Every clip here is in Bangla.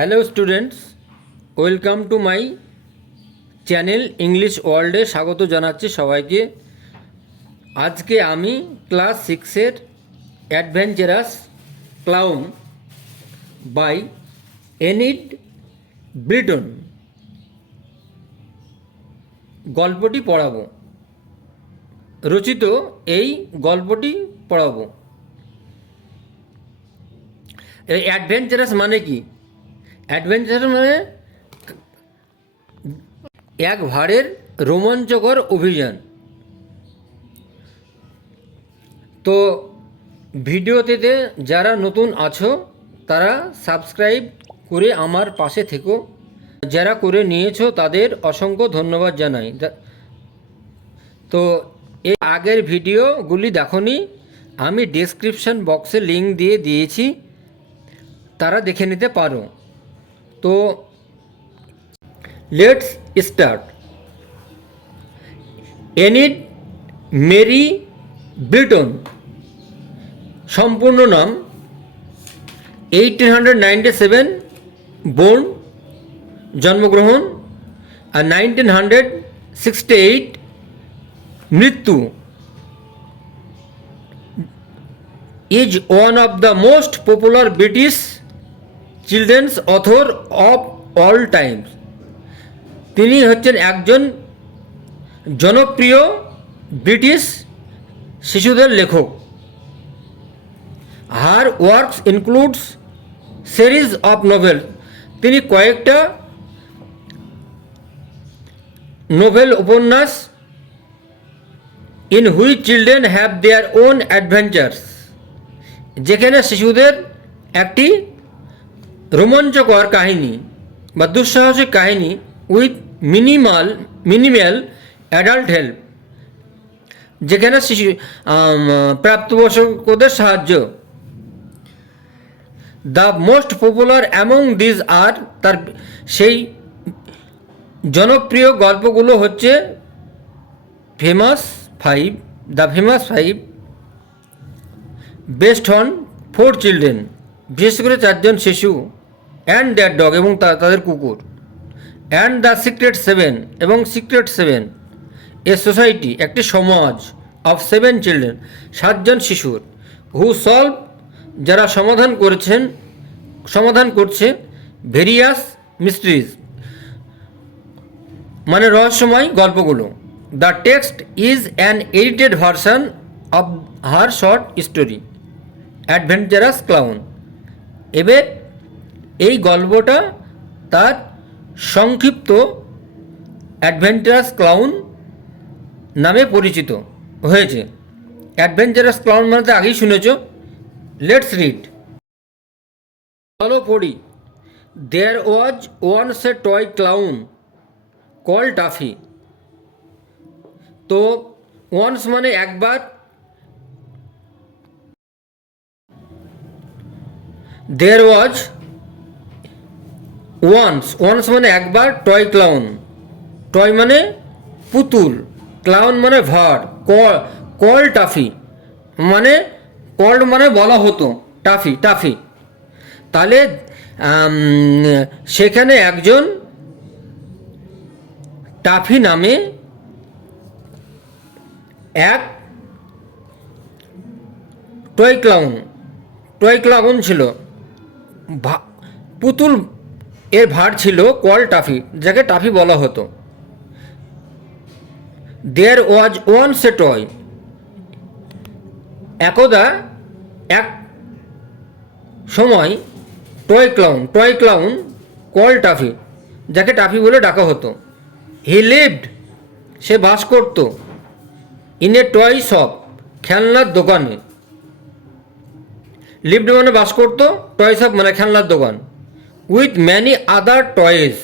Hello students, welcome to my channel English ওয়ার্ল্ডে স্বাগত জানাচ্ছি সবাইকে। আজকে আমি ক্লাস সিক্সের adventurous clown by Enid Blyton গল্পটি পড়াবো। রচিত এই গল্পটি পড়াবো। অ্যাডভেঞ্চারাস মানে কি? অ্যাডভেঞ্চারাস মানে এক ভাড়ের রোমাঞ্চকর অভিযান। তো ভিডিওতে যারা নতুন আছো, তারা সাবস্ক্রাইব করে আমার পাশে থেকো। যারা করে নিয়েছো, তাদের অসংখ্য ধন্যবাদ জানাই। তো এই আগের ভিডিওগুলি দেখনি, আমি ডেসক্রিপশন বক্সে লিঙ্ক দিয়ে দিয়েছি, তারা দেখে নিতে পারো। তো let's start Enid Mary Blyton সম্পূর্ণ নাম eighteen hundred ninety seven born জন্মগ্রহণ, আর নাইনটিন হান্ড্রেড সিক্সটি এইট মৃত্যু। Is one of the most popular British children's author of all times তিনি হচ্ছেন একজন জনপ্রিয় ব্রিটিশ শিশুদের লেখক। Her works includes series of novel তিনি কয়েকটা নোভেল উপন্যাস in which children have their own adventures যেখানে শিশুদের একটি রোমাঞ্চকর কাহিনী বা দুঃসাহসিক কাহিনী with minimal minimal adult help, যেখানে শিশু প্রাপ্তবয়স্কদের সাহায্য। The most popular among these are তার সেই জনপ্রিয় গল্পগুলো হচ্ছে famous five, the famous five, based on four children, বিশেষ করে চারজন শিশু। অ্যান্ড দ্যাট ডগ এবং তাদের কুকুর। অ্যান্ড দ্য সিক্রেট সেভেন এবং সিক্রেট সেভেন এ সোসাইটি একটি সমাজ অফ সেভেন চিলড্রেন সাতজন শিশুর হু সলভ যারা সমাধান করেছেন, সমাধান করছে ভেরিয়াস মিস্ট্রিজ মানে রহস্যময় গল্পগুলো। The text is an edited version of her short story adventurous clown এবার এই গল্পটা তার সংক্ষিপ্ত অ্যাডভেঞ্চারাস ক্লাউন নামে পরিচিত হয়েছে। অ্যাডভেঞ্চারাস ক্লাউন মানে তো আগেই শুনেছ। লেটস রিড চলো পড়ি। There was once a toy clown call Tuffy তো ওয়ান্স মানে একবার। দেয়ার ওয়াজ ওয়ান্স ওয়ান্স মানে একবার টয় ক্লাউন টয় মানে পুতুল ক্লাউন মানে ভার কল কল টাফি মানে কল্ড মানে বলা হতো, টাফি টাফি। তাহলে সেখানে একজন টাফি নামে এক টয় ক্লাউন টয় ক্লাউন ছিল। পুতুল এর ভার ছিল কল টাফি, যাকে টাফি বলা হতো। দেয়ার ওয়াজ ওয়ান সে টয় একদা এক সময় toy clown toy clown call Tuffy, যাকে টাফি বলে ডাকা হতো। হি লিভড সে বাস করত ইন এ টয় শপ খেলনার দোকানে। লিভড মানে বাস করতো টয় শপ মানে খেলনার দোকান। উইথ ম্যানি আদার টয়েস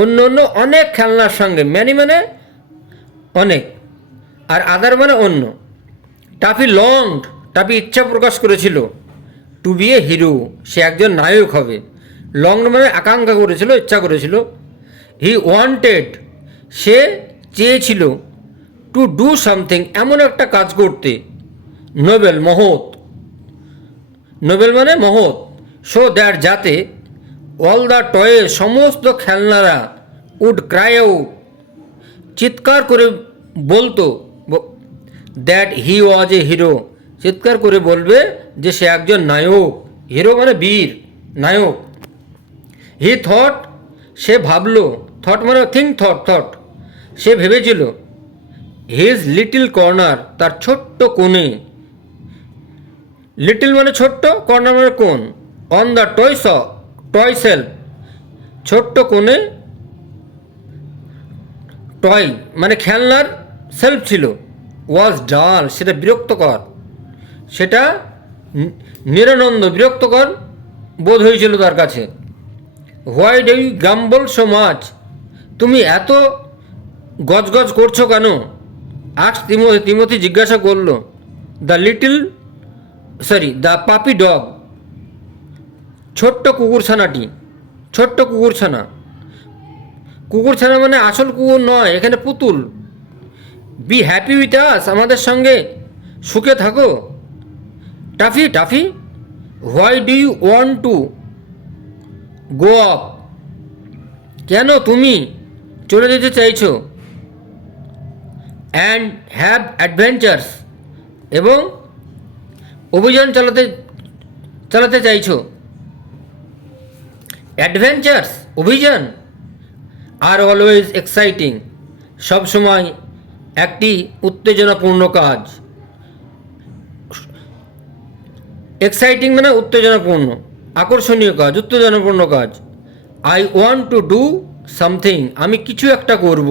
অন্য অন্য অনেক খেলনার সঙ্গে ম্যানি মানে অনেক, আর আদার মানে অন্য। টাফি লং টাফি ইচ্ছা প্রকাশ করেছিল। টু বি এ হিরো সে একজন নায়ক হবে। লং মানে আকাঙ্ক্ষা করেছিল, ইচ্ছা করেছিল। হি ওয়ান্টেড সে চেয়েছিল টু ডু সামথিং এমন একটা কাজ করতে। নোবেল মহৎ। নোবেল মানে মহৎ। সো দ্যাট যাতে অল দ্য টয়ে সমস্ত খেলনারা উড ক্রাই আউট চিৎকার করে বলতো that he was A hero. চিৎকার করে বলবে যে সে একজন নায়ক। হিরো মানে বীর, নায়ক। হি থট, সে ভাবলো, থট মানে থিঙ্ক থট থট। সে ভেবেছিল, হিজ লিটিল কর্নার তার ছোট্ট কোণে। লিটিল মানে ছোট্ট, কর্নার মানে কোন অন দ্য টয় স টয় সেলফ ছোট্ট কোণে টয় মানে খেলনার সেলফ ছিল। ওয়াজ ডাল সেটা বিরক্তকর। সেটা নিরানন্দ বিরক্তকর বোধ হয়েছিল তার কাছে। Why do you grumble so much তুমি এত গজগজ করছ কেন? আজ তিমো তিমতি জিজ্ঞাসা করল। The little sorry the puppy dog ছোট্ট কুকুরছানাটি, ছোট্ট কুকুরছানা। কুকুরছানা মানে আসল কুকুর নয়, এখানে পুতুল। বি হ্যাপি উইথ আস আমাদের সঙ্গে সুখে থাকো। Tuffy Tuffy why do you want to go up কেন তুমি চলে যেতে চাইছো? অ্যান্ড হ্যাভ অ্যাডভেঞ্চার্স এবং অভিযান চালাতে চালাতে চাইছো। অ্যাডভেঞ্চার্স, অভিযান আর অলওয়েজ এক্সাইটিং সবসময় একটি উত্তেজনাপূর্ণ কাজ। এক্সাইটিং মানে উত্তেজনাপূর্ণ, আকর্ষণীয় কাজ, উত্তেজনাপূর্ণ কাজ। I want to do something আমি কিছু একটা করব।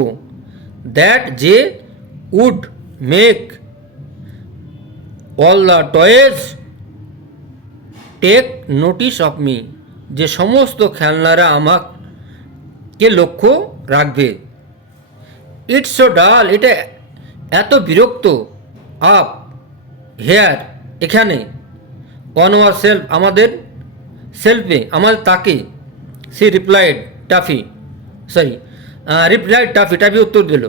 দ্যাট যে would make all the toys take notice of me যে সমস্ত খেলনারা আমাকে লক্ষ্য রাখবে। ইটস সো ডাল এটা এত বিরক্ত। আপ, হেয়ার, এখানে। অন ওয়ার সেলফ আমাদের সেলফে আমাদের তাকে। সে replied Tuffy sorry replied Tuffy Tuffy উত্তর দিল।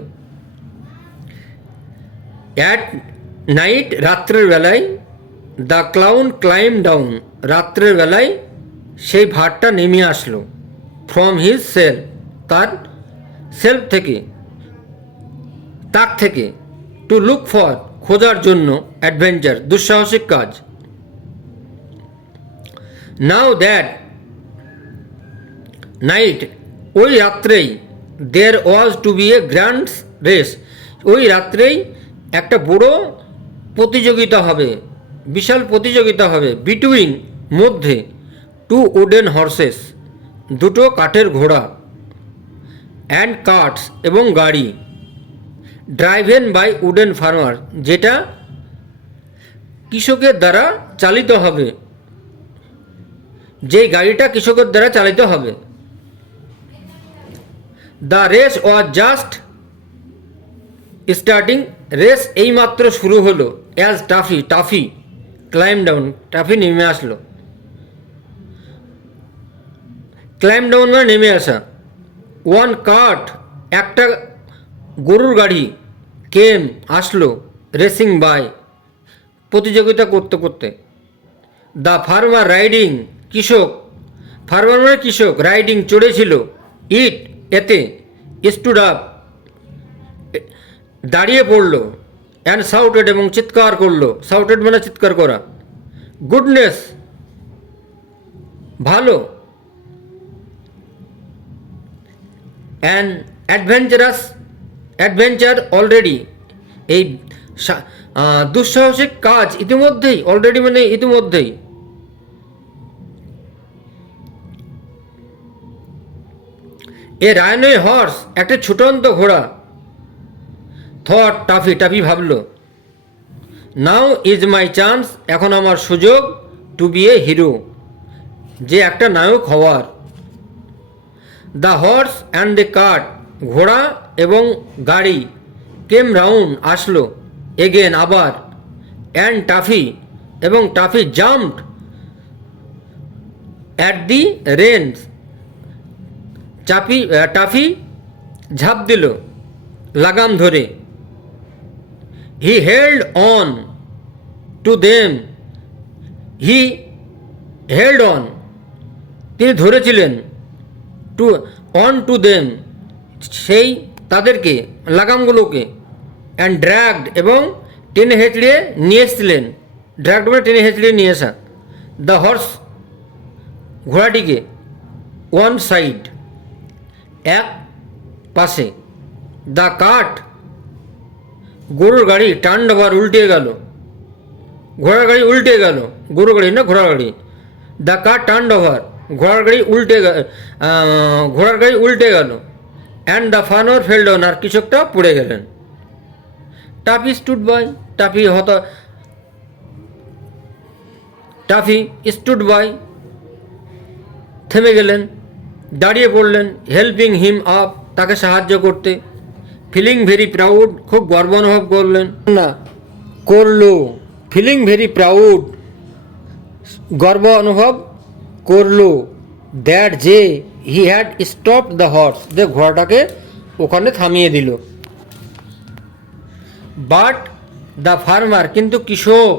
অ্যাট নাইট রাত্রের বেলায় দ্য ক্লাউন ক্লাইম ডাউন রাত্রের বেলায় সেই ভারটা নেমে আসলো ফ্রম হিজ সেল তার সেলফ থেকে তাক থেকে টু লুক ফর খোঁজার জন্য অ্যাডভেঞ্চার দুঃসাহসিক কাজ। নাও দ্যাট নাইট ওই রাত্রেই there was to be a grand race ওই রাত্রেই একটা বড় প্রতিযোগিতা হবে, বিশাল প্রতিযোগিতা হবে বিটুইন মধ্যে। টু উডেন হর্সেস দুটো কাঠের ঘোড়া অ্যান্ড কার্টস এবং গাড়ি। ড্রাইভেন বাই উডেন ফার্মার যেটা কৃষকের দ্বারা চালিত হবে। যেই গাড়িটা কৃষকের দ্বারা চালিত হবে। The race was just starting race এইমাত্র শুরু হলো। As Tuffy Tuffy climb down Tuffy নেমে আসলো। ক্লাইম ডাউন মানে নেমে আসা। ওয়ান কার্ট একটা গরুর গাড়ি কেম আসলো রেসিং বাই প্রতিযোগিতা করতে করতে। দ্য ফার্মার রাইডিং কৃষক। ফার্মার মানে কৃষক রাইডিং চড়েছিল। ইট এতে স্টুড আপ দাঁড়িয়ে পড়ল অ্যান্ড সাউটেড এবং চিৎকার করল। সাউটেড মানে চিৎকার করা। গুডনেস ভালো। অ্যান্ড অ্যাডভেঞ্চারাস অ্যাডভেঞ্চার অলরেডি এই দুঃসাহসিক কাজ ইতিমধ্যেই অলরেডি মানে ইতিমধ্যেই। এ রায়নয় হর্স একটা ছুটন্ত ঘোড়া। থট টাফি টাফি ভাবলো। নাও ইজ মাই চান্স এখন আমার সুযোগ টু বি এ হিরো যে একটা নায়ক হওয়ার। The horse and the cart ঘোড়া এবং গাড়ি। কেম রাউন্ড আসলো, এগেন আবার। অ্যান্ড টাফি এবং Tuffy jumped at the reins চাপি টাফি ঝাঁপ দিল, লাগাম ধরে। He held on to them. He held on, তিনি ধরেছিলেন। টু অন টু দেম সেই তাদেরকে, লাগামগুলোকে অ্যান্ড ড্র্যাগড এবং টেনে হেঁচড়ে নিয়ে এসেছিলেন। ড্র্যাগড বলে টেনে হেঁচড়ে নিয়ে আসা। দ্য হর্স ঘোড়াটিকে ওয়ান সাইড এক পাশে। দ্য কাঠ গরুর গাড়ি টান্ড ওভার উল্টে গেল। ঘোড়ার গাড়ি উল্টে গেল। গরুর গাড়ি না, ঘোড়ার গাড়ি। দ্য কার টান্ড ওভার ঘোড়ার গাড়ি উল্টে ঘোড়ার গাড়ি উল্টে গেল। অ্যান্ড দ্য ফানোর ফেল আর কৃষকটা পড়ে গেলেন। টাফি স্টুড বাই টাফি হত, টাফি স্টুড বাই থেমে গেলেন, দাঁড়িয়ে পড়লেন হেল্পিং হিম আপ তাকে সাহায্য করতে। ফিলিং ভেরি প্রাউড খুব গর্ব অনুভব করলেন। না, করল। ফিলিং ভেরি প্রাউড গর্ব অনুভব করল। দ্যাট যে he had stop the horse যে ঘোড়াটাকে ওখানে থামিয়ে দিল। বাট দ্য ফার্মার কিন্তু কৃষক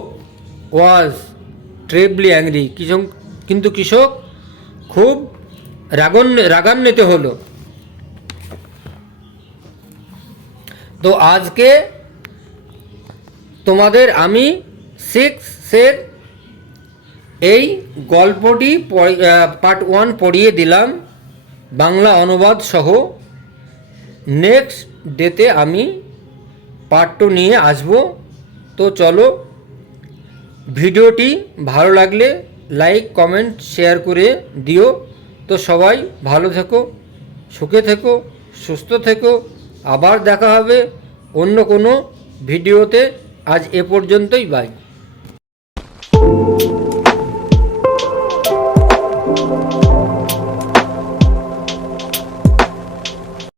ওয়াজ ট্রেবলি অ্যাংরি কৃষক, কিন্তু কৃষক খুব রাগন, রাগান্বিত হলো। তো আজকে তোমাদের আমি সিক্স সিক্সের এই গল্পটি পার্ট ওয়ান পড়িয়ে দিলাম। বাংলা অনুবাদ সহ। নেক্সট ডেতে আমি পার্ট টু নিয়ে আসব। তো চলো, ভিডিওটি ভালো লাগলে লাইক কমেন্ট শেয়ার করে দিও। তো সবাই ভালো থেকো, সুখে থেকো, সুস্থ থেকো। আবার দেখা হবে অন্য কোনো ভিডিওতে। আজ এ পর্যন্তই বাই